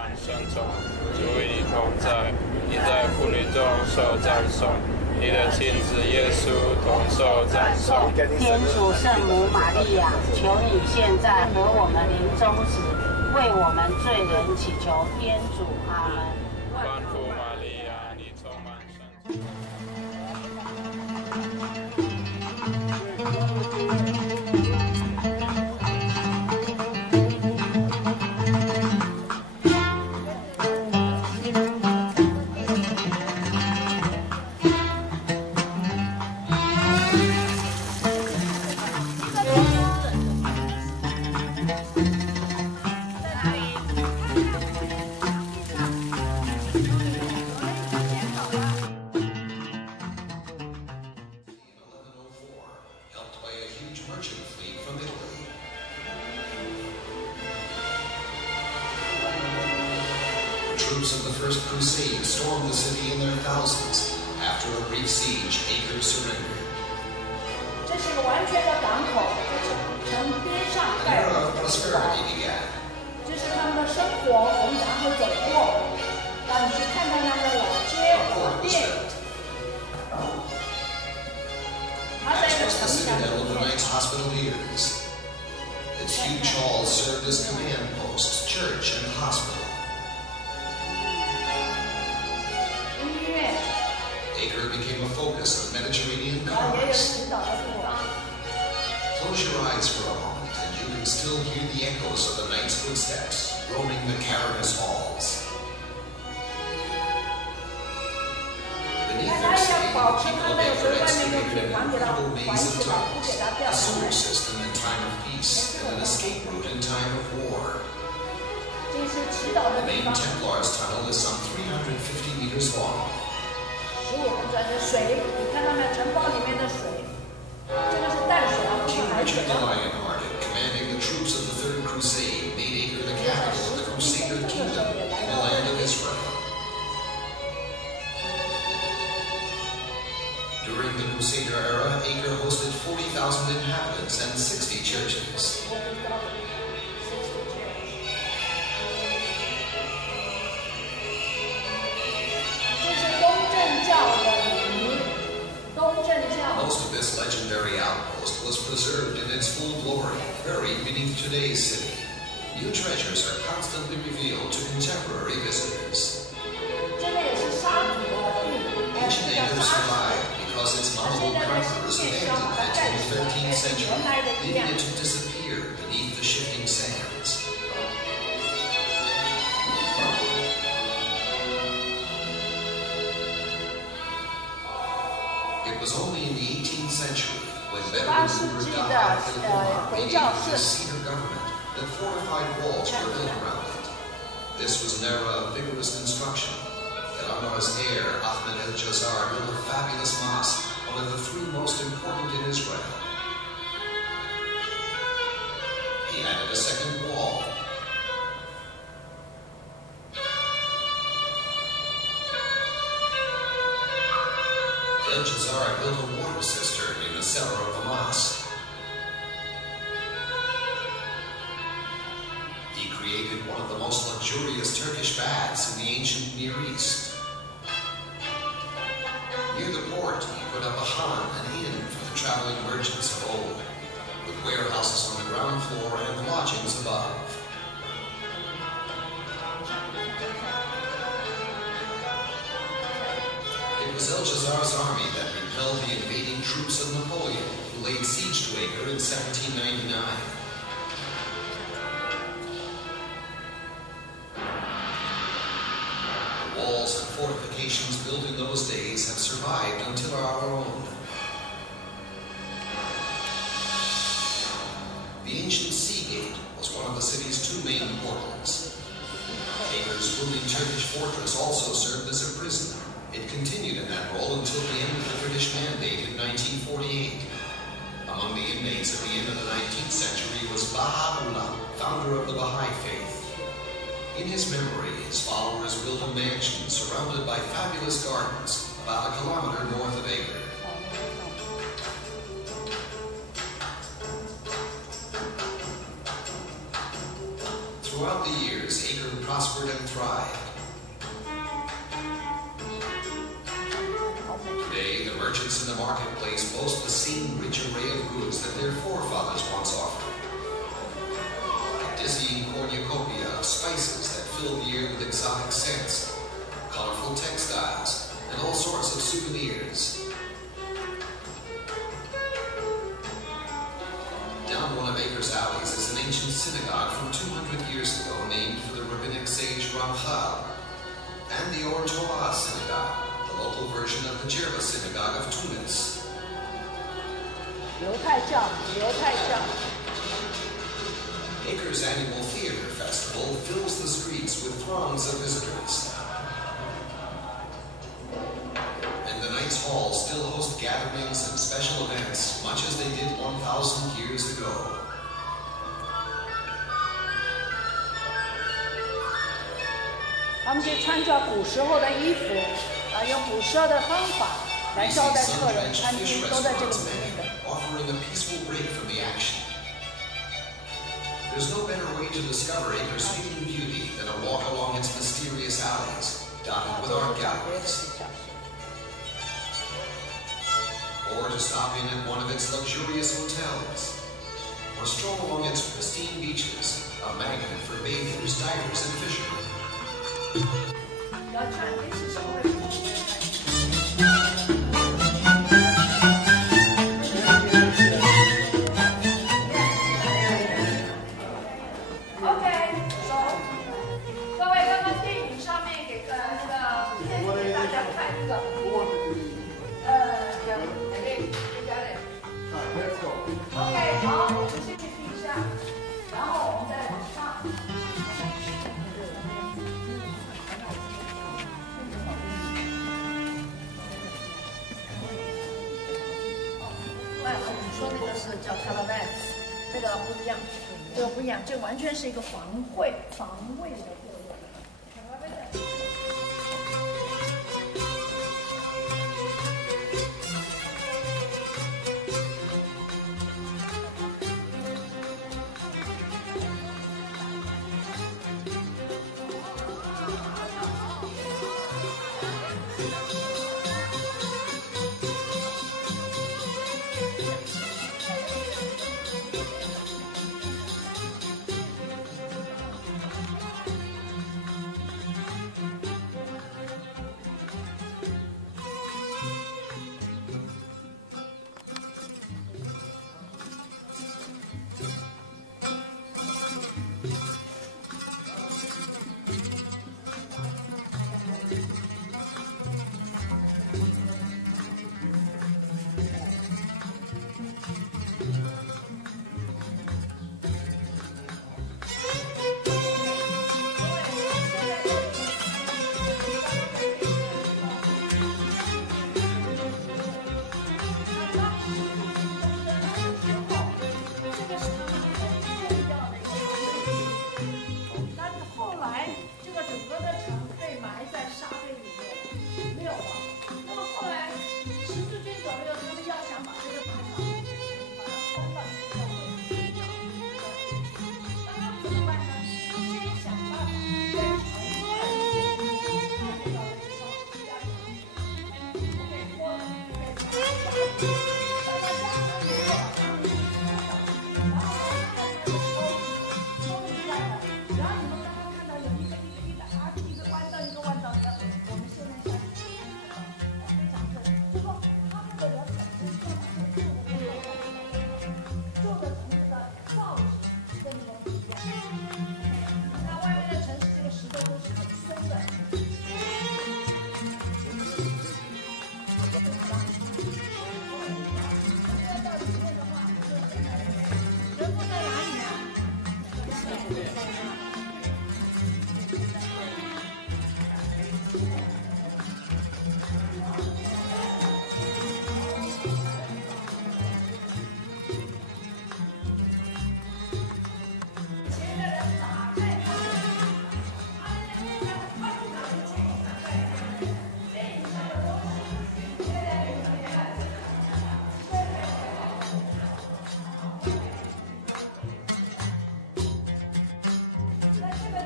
满圣宠，主与你同在，你在妇女中受赞颂，你的亲子耶稣同受赞颂。天主圣母玛利亚，求你现在和我们临终时，为我们罪人祈求天主。阿门。万福玛利亚，你充满圣宠。Troops of the First Crusade stormed the city in their thousands. After a brief siege, Acre surrendered. 这是个完全的港口，城边上 An 盖 era 了 of prosperity began. 这是他们的生活，我们然后走过，让你去看看他们的老街 A 老 port was 店。 built. 它在一 As 个 was the 城墙 citadel 里 of the 面， Knights Hospitallers. Its huge halls served as command posts, church, and hospital. 医院， Acre became a focus of Mediterranean 然后也有 commerce. 洗澡的地方。 Close your eyes for a moment, and you can still hear the echoes of the knights' footsteps roaming the cavernous halls. Beneath 大 their 家 city, 要保 the 持 people 它 of 那个 Acre 水外面的 excavated 铁 an 环给它 incredible 环 maze 起 of 来，不给 tunnels, 它掉 a 下 sewer 来。 system in time of peace, and an escape route in time of war. 这是祈祷 The 的地 main 方。 Templars tunnel is some 350 meters long. 15公转的水，你看他们城堡里面的水，这个是淡水啊，不是 King 海水 Richard the 啊。 Lionhearted, commanding the troops of the Third Crusade, made Acre the capital of the Crusader kingdom in the land of Israel. During the Crusader era, Acre hosted 40,000 inhabitants and 60 churches. 这是东正教的礼仪，东正教。 Most of this legendary outpost was preserved in its full glory, buried beneath today's city. New treasures are constantly revealed to contemporary visitors. 这个也是沙土的地， Ancient 这叫 Acre 沙土。 survived because its 它 Mongol 现在在 conquerors 新建需要把它 abandoned 盖 it 起 in 来， the 13th 跟 century, 原来的一 leaving 样。 it to disappear beneath the shifting sands. It was only in the 18th century, when veteran ruler died, the Cedar government, that fortified walls were built around it. This was an era of vigorous construction. El-Amar's heir, Ahmed el-Jazar, built a fabulous mosque, one of the three most important in Israel. He added a second wall. El-Jazar built a water cistern in the cellar of the mosque. He created one of the most luxurious Turkish baths in the ancient Near East. Near the port, he put up a khan, an inn for the traveling merchants of old, with warehouses on the ground floor and lodgings above. It was El-Jazar's army that repelled the invading troops of Napoleon, who laid siege to Acre in 1799. The walls and fortifications built in those days have survived until our own. The ancient Sea Gate was one of the city's two main portals. Acre's booming Turkish fortress also served as a prison. It continued in that role until the end of the British Mandate in 1948. Among the inmates at the end of the 19th century was Baha'u'llah, founder of the Baha'i faith. In his memory, his followers built a mansion surrounded by fabulous gardens about a kilometer north of Acre. Throughout the years, Acre prospered and thrived. Today, the merchants in the marketplace boast the same rich array of goods that their forefathers once offered. A dizzying cornucopia of spices that fill the air with exotic scents, colorful textiles, and all sorts of souvenirs. Down one of Acre's alleys is an ancient synagogue from 200 years ago named for the rabbinic sage Ramchal, and the Or Torah Synagogue, the local version of the Jerba Synagogue of Tunis. 犹太教。 Acre's annual theater festival fills the streets with throngs of visitors. And the Knights Hall still host gatherings and special events, much as they did 1,000 years ago. 他们是穿着古时候的衣服，用古时候的方法来招待客人，餐厅都在这个里面的。 offering a peaceful break from the action. There's no better way to discover Acre's sweeping beauty than a walk along its mysterious alleys, dotted with art galleries. Or to stop in at one of its luxurious hotels. Or stroll along its pristine beaches, a magnet for bathers, divers, and fishermen. 要看电视上会播。 叫 Caravans， 这个不一样，这个不一样，这完全是一个防卫的作用。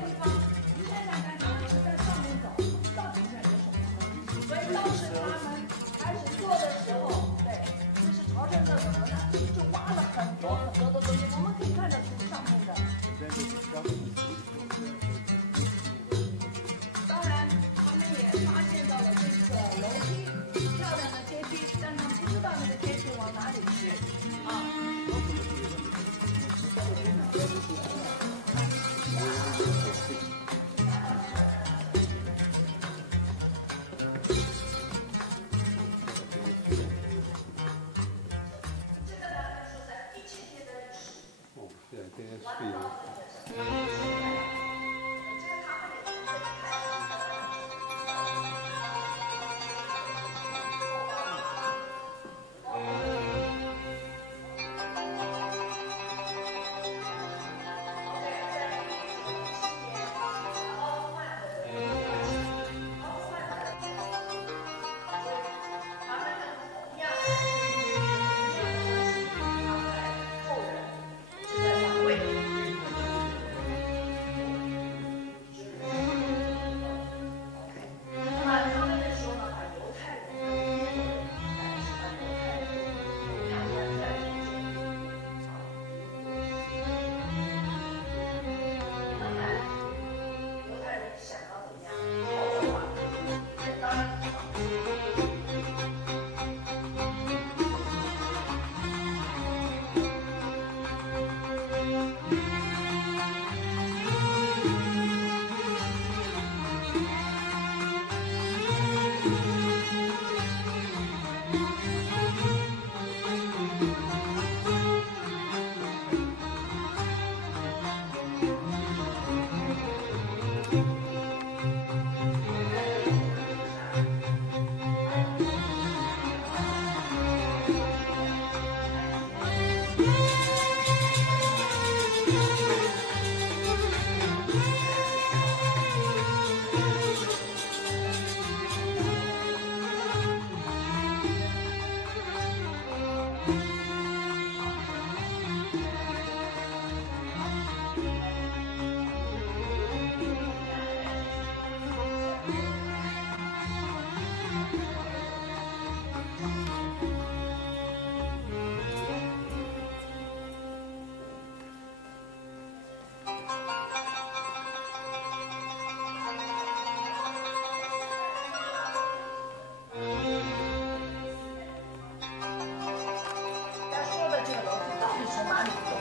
地方，你想想看，他们是在上面走，造成这有什么？所以当时他们开始做的时候，对，就是朝圣者怎么呢？就挖了很多很多的东西，我们可以看得出上面的。当然，他们也发现到了这个楼梯，漂亮的阶梯，但他们不知道那个阶梯往哪里去啊。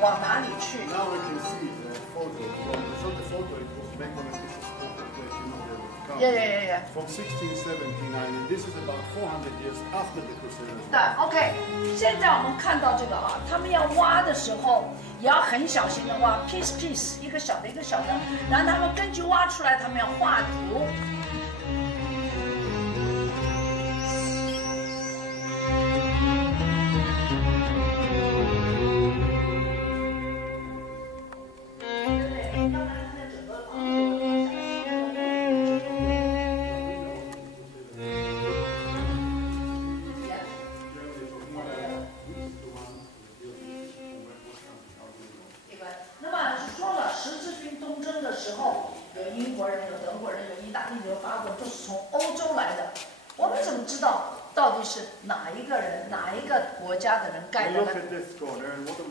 往哪里去？ Now we can see the photo. So the photo it was back on a piece of paper that you know they would come. Yeah. From 1679, and this is about 400 years after the Crusaders. 对 ，OK。现在我们看到这个啊，他们要挖的时候也要很小心的挖 ，piece， 一个小的，一个小的，然后他们根据挖出来，他们要画图。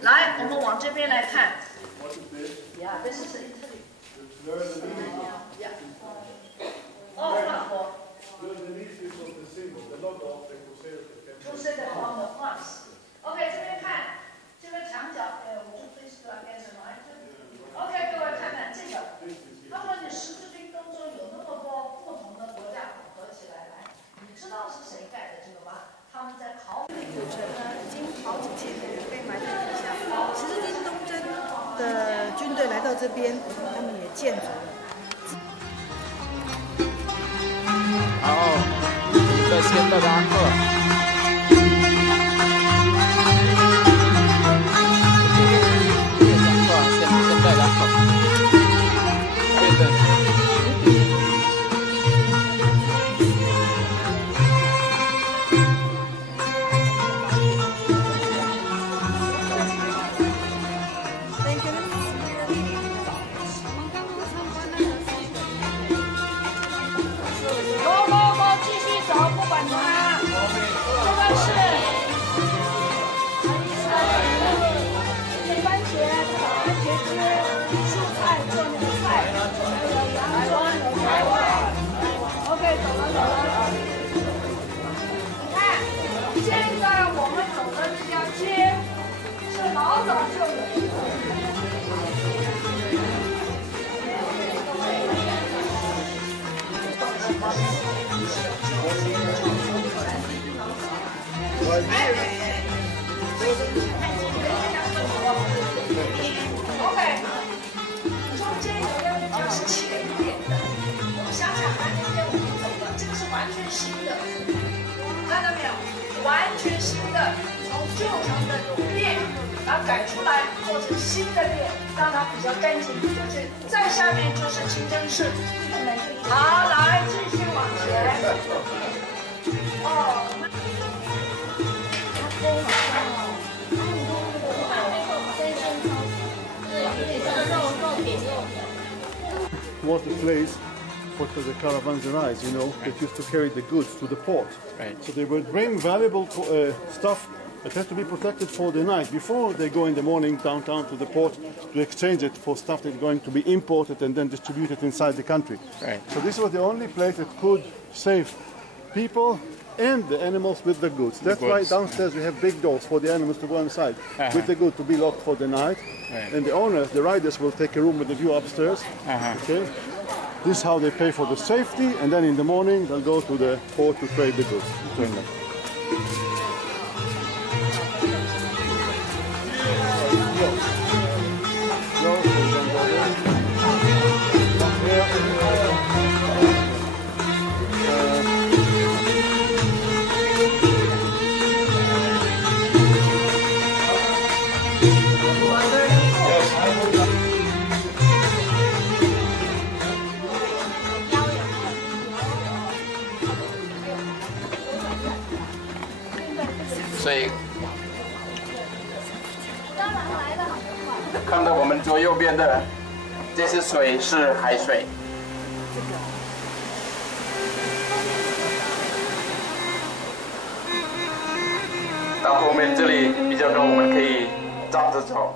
来，我们往这边来看。Yeah, this is Italy. Yeah. 哦，法国。Crusader on the cross. OK， 这边看这个墙角，我就 please do against the OK， 各位看看这个，他说你十字军当中有那么多不同的国家混合起来，来，你知道是谁盖的这个吗？他们在考古城呢，已经好几千个人被埋在底下。十字军东征的军队来到这边，他们也建筑了。然后在先的拉克。旧成的裂，把它改出来做成新的裂，让它比较干净，就是再下面就是清真寺。好，来继续往前。哦。 Water place for the caravanserais, you know, that used to carry the goods to the port. Right. So they would bring valuable stuff that had to be protected for the night before they go in the morning downtown to the port to exchange it for stuff that's going to be imported and then distributed inside the country. Right. So this was the only place that could save people and the animals with the goods. That's why downstairs we have big doors for the animals to go inside with the goods to be locked for the night. Right. And the owners, the riders, will take a room with a view upstairs. Okay. This is how they pay for the safety, and then in the morning they'll go to the port to trade the goods. Yes. 所以看到我们左右边的这些水是海水，到后面这里比较高，我们可以站着走。